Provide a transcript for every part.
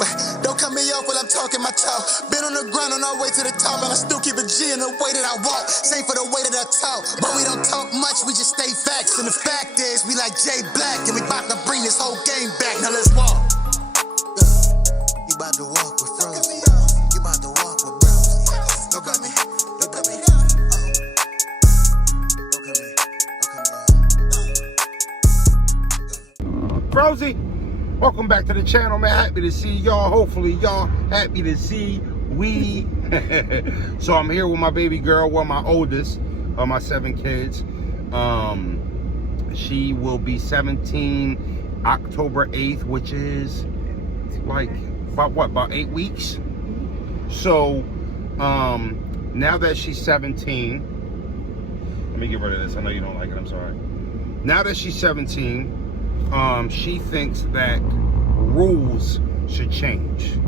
But don't cut me off while I'm talking my talk. Been on the ground on our way to the top, and I still keep a G in the way that I walk. Same for the way that I talk, but we don't talk much, we just stay facts. And the fact is, we like Jay Black, and we about to bring this whole game back. Now let's walk. You about to walk with Frozen. You about to walk with Bros. Look at me. Look at me. Look at me. Rosie, welcome back to the channel, man. Happy to see y'all. Hopefully y'all happy to see we. So I'm here with my baby girl, one of my oldest of my 7 kids. She will be 17 October 8th, which is like about 8 weeks. So now that she's 17, let me get rid of this. I know you don't like it, I'm sorry. Now that she's 17, she thinks that rules should change.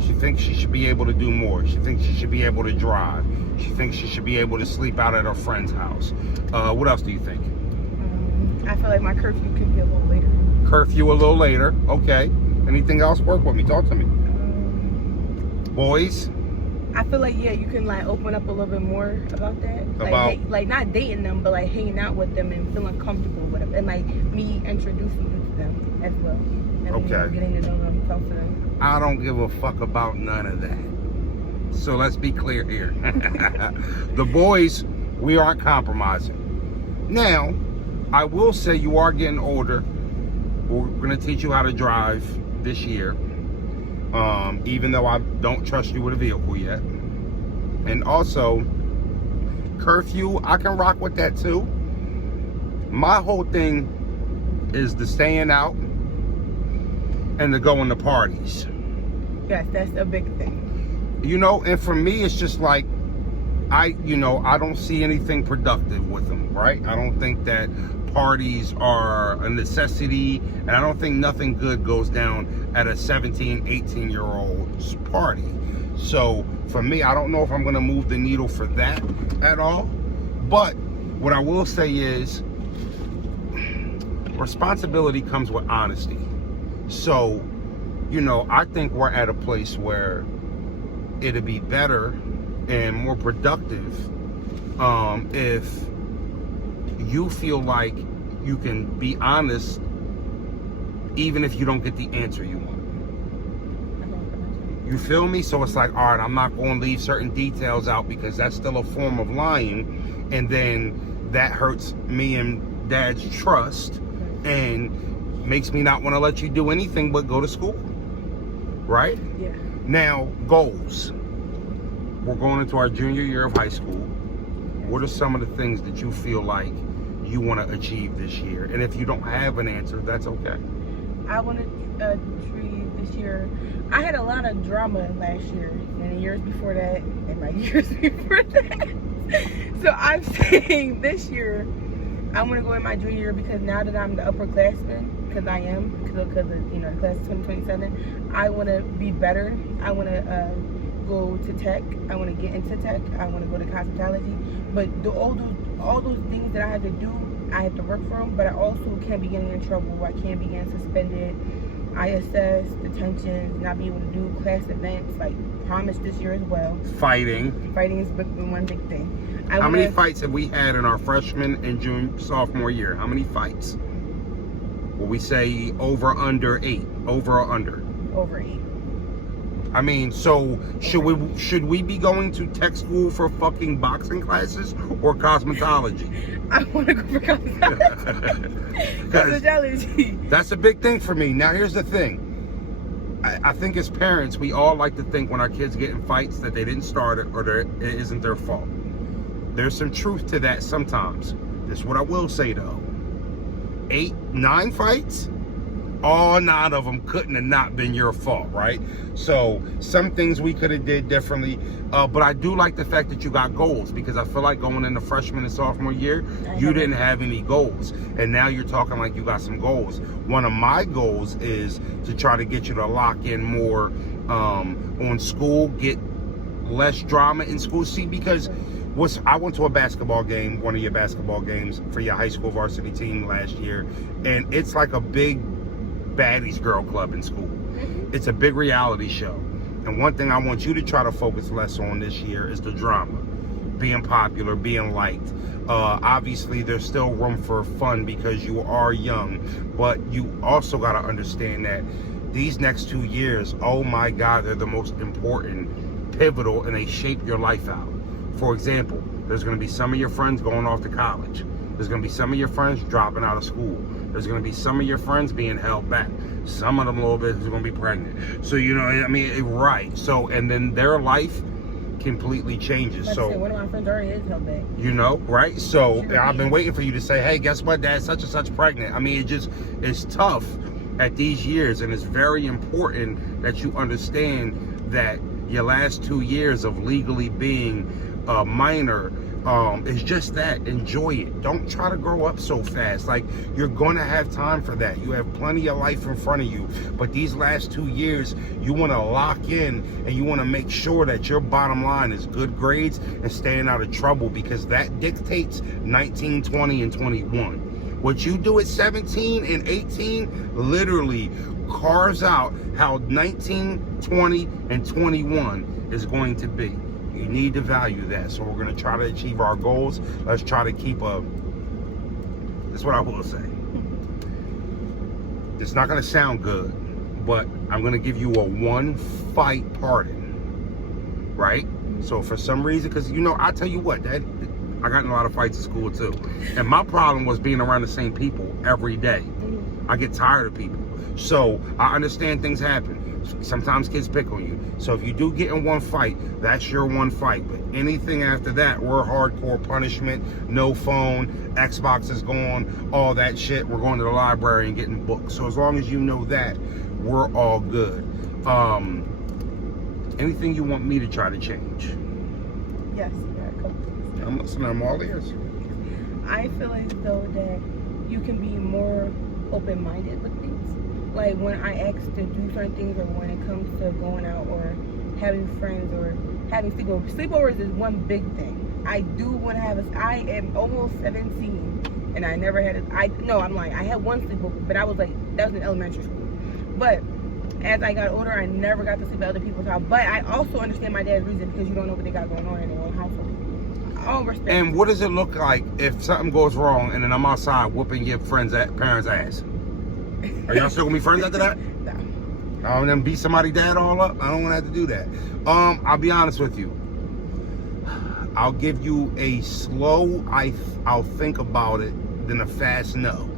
She thinks she should be able to do more. She thinks she should be able to drive. She thinks she should be able to sleep out at her friend's house. What else do you think? I feel like my curfew could be a little later. Curfew a little later, okay. Anything else? Work with me, talk to me. Boys? I feel like, yeah, you can like open up a little bit more about that. Like not dating them, but like hanging out with them and feeling comfortable with them. And like me introducing you to them as well. And Okay. Getting to know them, talk to them. I don't give a fuck about none of that. So let's be clear here. The boys, we aren't compromising. Now, I will say you are getting older. We're gonna teach you how to drive this year. Even though I don't trust you with a vehicle yet. And also, curfew, I can rock with that too. My whole thing is the staying out and the going to parties. Yes, that's a big thing. You know, and for me, it's just like, I don't see anything productive with them, right? I don't think that parties are a necessity, and I don't think nothing good goes down at a 17, 18-year-old's party. So for me, I don't know if I'm gonna move the needle for that at all. But what I will say is, responsibility comes with honesty. So, I think we're at a place where it'd be better and more productive if you feel like you can be honest even if you don't get the answer you want. You feel me? So it's like, all right, I'm not going to leave certain details out because that's still a form of lying, and then that hurts me and Dad's trust and makes me not want to let you do anything but go to school, right? Yeah. Now, goals. We're going into our junior year of high school. What are some of the things that you feel like you want to achieve this year? And if you don't have an answer, that's okay. I want to achieve this year. I had a lot of drama last year and the years before that and my years before that. So I'm saying this year, I want to go in my junior year because now that I'm the upperclassman, because I am, because of the class of 2027, I want to be better. I want to go to tech. I want to get into tech. I want to go to cosmetology. But all those things that I have to do, I have to work for them. But I also can't be getting in trouble. I can't be getting suspended. ISS, detentions, not be able to do class events, like promise this year as well. Fighting is one big thing. How many fights have we had in our freshman and sophomore year? How many fights? Will we say over, under 8? Over or under? Over 8. I mean, so should we be going to tech school for fucking boxing classes or cosmetology? I want to go for cosmetology. That's a big thing for me. Now, here's the thing. I think as parents, we all like to think when our kids get in fights that they didn't start it or it isn't their fault. There's some truth to that sometimes. This is what I will say though. 8, 9 fights? All 9 of them couldn't have not been your fault, right? So some things we could have did differently, but I do like the fact that you got goals, because I feel like going into freshman and sophomore year, you didn't have any goals, and now you're talking like you got some goals. One of my goals is to try to get you to lock in more on school, get less drama in school. See, because I went to a basketball game, one of your basketball games for your high school varsity team last year, and it's like a big baddies girl club in school. It's a big reality show. And one thing I want you to try to focus less on this year is the drama. Being popular, being liked. Obviously, there's still room for fun because you are young. But you also got to understand that these next 2 years, oh my God, they're the most important, pivotal, and they shape your life out. For example, there's going to be some of your friends going off to college. There's going to be some of your friends dropping out of school. There's going to be some of your friends being held back. Some of them a little bit is going to be pregnant. So, you know, I mean, right. So, and then their life completely changes. So one of my friends already is held back. You know, right? So I've been waiting for you to say, hey, guess what, Dad? Such and such pregnant. I mean, it's tough at these years, and it's very important that you understand that your last 2 years of legally being a minor is just that. Enjoy it. Don't try to grow up so fast. Like, you're going to have time for that. You have plenty of life in front of you. But these last 2 years, you want to lock in and you want to make sure that your bottom line is good grades and staying out of trouble, because that dictates 19, 20, and 21. What you do at 17 and 18 literally carves out how 19, 20, and 21 is going to be. You need to value that. So we're going to try to achieve our goals. Let's try to keep that's what I will say. It's not going to sound good, but I'm going to give you a 1-fight pardon. Right? So for some reason, because, you know, I tell you what, I got in a lot of fights at school too. And my problem was being around the same people every day. I get tired of people. So I understand things happen. Sometimes kids pick on you. So if you do get in one fight, that's your one fight. But anything after that, we're hardcore punishment, no phone, Xbox is gone, all that shit. We're going to the library and getting books. So as long as you know that, we're all good. Anything you want me to try to change? Yes, I'm listening. I'm all ears. I feel as though that you can be more open-minded with things. Like, when I ask to do certain things, or when it comes to going out or having friends or having sleepovers. Sleepovers is one big thing. I do want to have I am almost 17 and I never had I'm lying. I had one sleepover, but that was in elementary school. But as I got older, I never got to sleep at other people's house. But I also understand my dad's reason, because you don't know what they got going on in their own household. All respect. And what does it look like if something goes wrong and then I'm outside whooping your parents' ass? Are y'all still gonna be friends after that? No. And then beat somebody's dad all up? I don't want to have to do that. I'll be honest with you. I'll give you a slow I'll think about it than a fast no.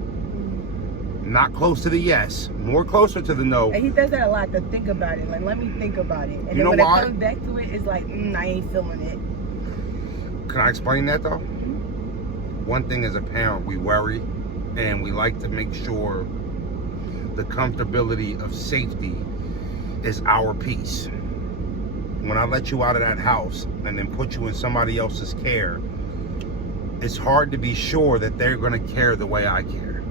Not close to the yes, more closer to the no. And he does that a lot, to think about it. Like, let me think about it. And you then when why? it comes back to it, it's like, I ain't feeling it. Can I explain that though? One thing, as a parent, we worry and we like to make sure the comfortability of safety is our peace. When I let you out of that house and then put you in somebody else's care, it's hard to be sure that they're going to care the way I care.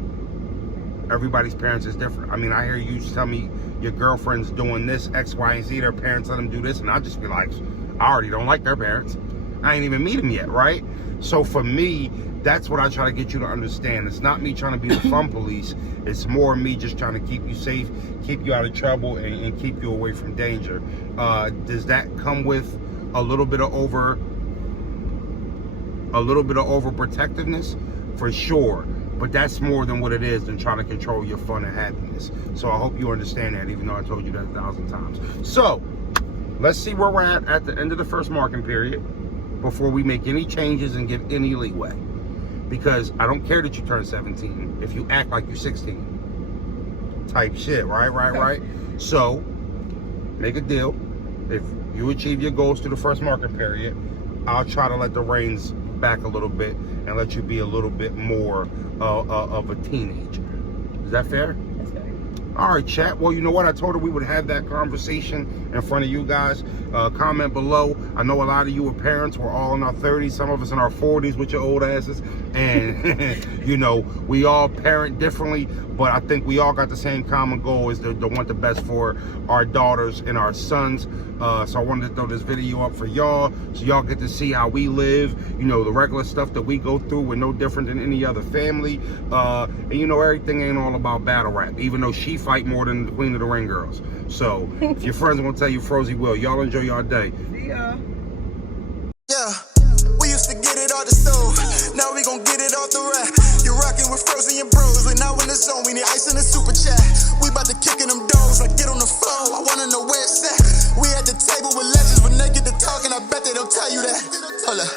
Everybody's parents is different. I mean, I hear you tell me your girlfriend's doing this, X, Y, and Z. Their parents let them do this, and I'll just be like, I already don't like their parents. I ain't even meet them yet, right? So for me, that's what I try to get you to understand. It's not me trying to be the fun police. It's more me just trying to keep you safe, keep you out of trouble, and keep you away from danger. Does that come with a little bit of overprotectiveness? For sure. But that's more than what it is than trying to control your fun and happiness. So I hope you understand that, even though I told you that 1,000 times. So let's see where we're at the end of the first marking period before we make any changes and give any leeway. Because I don't care that you turn 17 if you act like you're 16. Type shit, right? So, make a deal. If you achieve your goals through the first marking period, I'll try to let the reins back a little bit and let you be a little bit more of a teenager. Is that fair? That's fair. All right, chat. Well, you know what? I told her we would have that conversation in front of you guys. Comment below. I know a lot of you are parents. We're all in our 30s. Some of us in our 40s with your old asses. And you know, we all parent differently, but I think we all got the same common goal, is to want the best for our daughters and our sons. So I wanted to throw this video up for y'all, so y'all get to see how we live. You know, the regular stuff that we go through, we're no different than any other family. And you know, everything ain't all about battle rap, even though she fight more than the Queen of the Ring girls. So if your friends want to tell you Frozy will, y'all enjoy your day. See ya. Yeah, we used to get it off the stove. Now we gon' get it off the rack. You're rocking with Frozy and bros. We now in the zone. We need ice in the super chat. We about to kick in them doors. Like get on the floor. I wanna know where it's at. We at the table with legends. When they get to talking, I bet they don't tell you that. Hold up.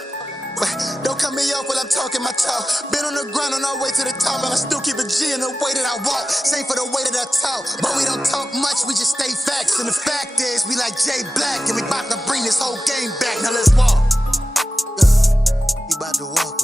Wait, don't cut me off while I'm talking my talk. Been on the grind on our way to the top, and I still keep a G in the way that I walk. Same for the way that I talk, but we don't talk much, we just stay facts. And the fact is, we like J Black, and we about to bring this whole game back. Now let's walk. You about to walk.